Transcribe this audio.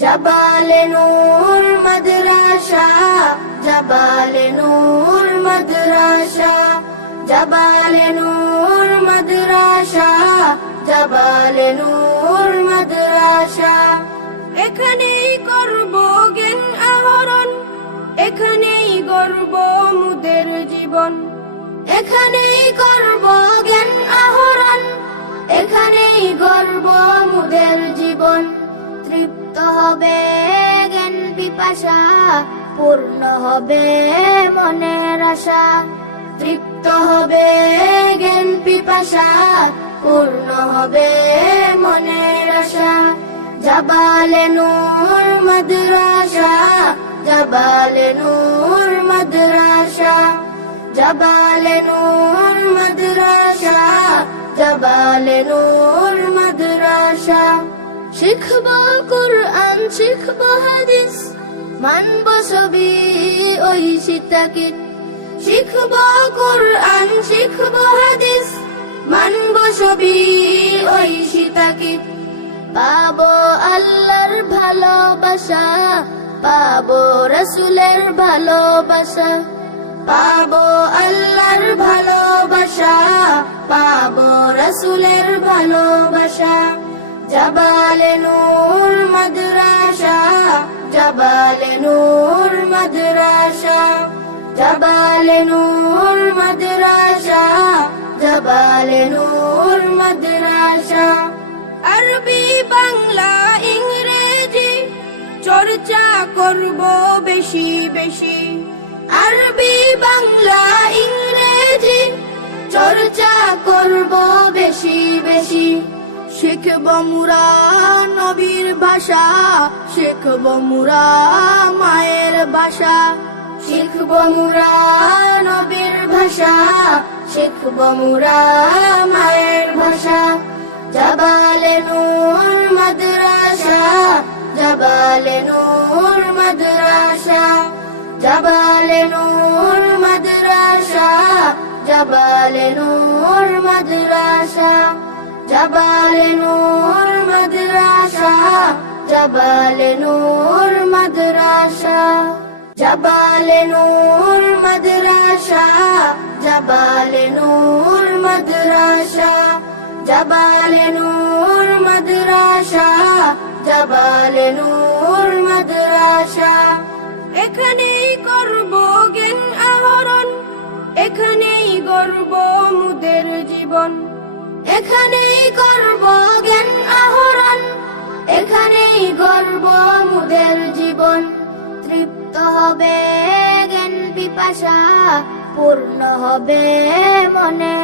জাবালে নূর মাদ্রাসা, জাবালে নূর মাদ্রাসা, জাবালে নূর মাদ্রাসা, জাবালে নূর মাদ্রাসা। এখানেই করব জ্ঞান আহরণ, এখানেই গড়ব মুদের জীবন। এখানেই করব জ্ঞান আহরণ, এখানেই গড়ব মুদের জীবন। তৃপ্ত হবে জ্ঞান পিপাসা, পূর্ণ হবে মনের আশা। তৃপ্ত হবে জ্ঞান পিপাসা, পূর্ণ হবে মনের আশা। জাবালে নূর মাদ্রাসা, জাবালে নূর মাদ্রাসা, জাবালে নূর মাদ্রাসা, জাবালে নূর মাদ্রাসা। শিখব কুরআন, শিখব হাদিস, মানব সবই ওই সীতাকে। শিখব কুরআন, শিখব হাদিস, মানব সবই ওই সীতাকে। পাবো আল্লাহর ভালোবাসা, পাবো রাসূলের ভালোবাসা। পাবো আল্লাহর ভালোবাসা, পাবো রাসূলের ভালোবাসা। জাবালে নূর মাদ্রাসা, জাবালে নূর মাদ্রাসা, জাবালে নূর মাদ্রাসা, জাবালে নূর মাদ্রাসা। আরবি বাংলা ইংরেজি চর্চা করব বেশি বেশি। আরবি বাংলা ইংরেজি চর্চা করব বেশি বেশি। শিখব মুরা নবীর ভাষা, শিখব মুরা মায়ের ভাষা। শিখব মুরা নবীর ভাষা, শিখব মুরা মায়ের ভাষা। জাবালে নূর মাদ্রাসা, জাবালে নূর মাদ্রাসা, জাবালে নূর মাদ্রাসা, জাবালে নূর মাদ্রাসা, জাবালে নূর মাদ্রাসা, জাবালে নূর মাদ্রাসা, জাবালে নূর মাদ্রাসা, জাবালে নূর মাদ্রাসা, জাবালে নূর মাদ্রাসা, জাবালে নূর মাদ্রাসা। এখানেই করব জ্ঞান আহরণ, এখানেই গড়ব মুদের জীবন। এখানেই করব জ্ঞান আহরণ, এখানেই গড়ব মুদের জীবন। তৃপ্ত হবে জ্ঞান পিপাসা, পূর্ণ হবে মনের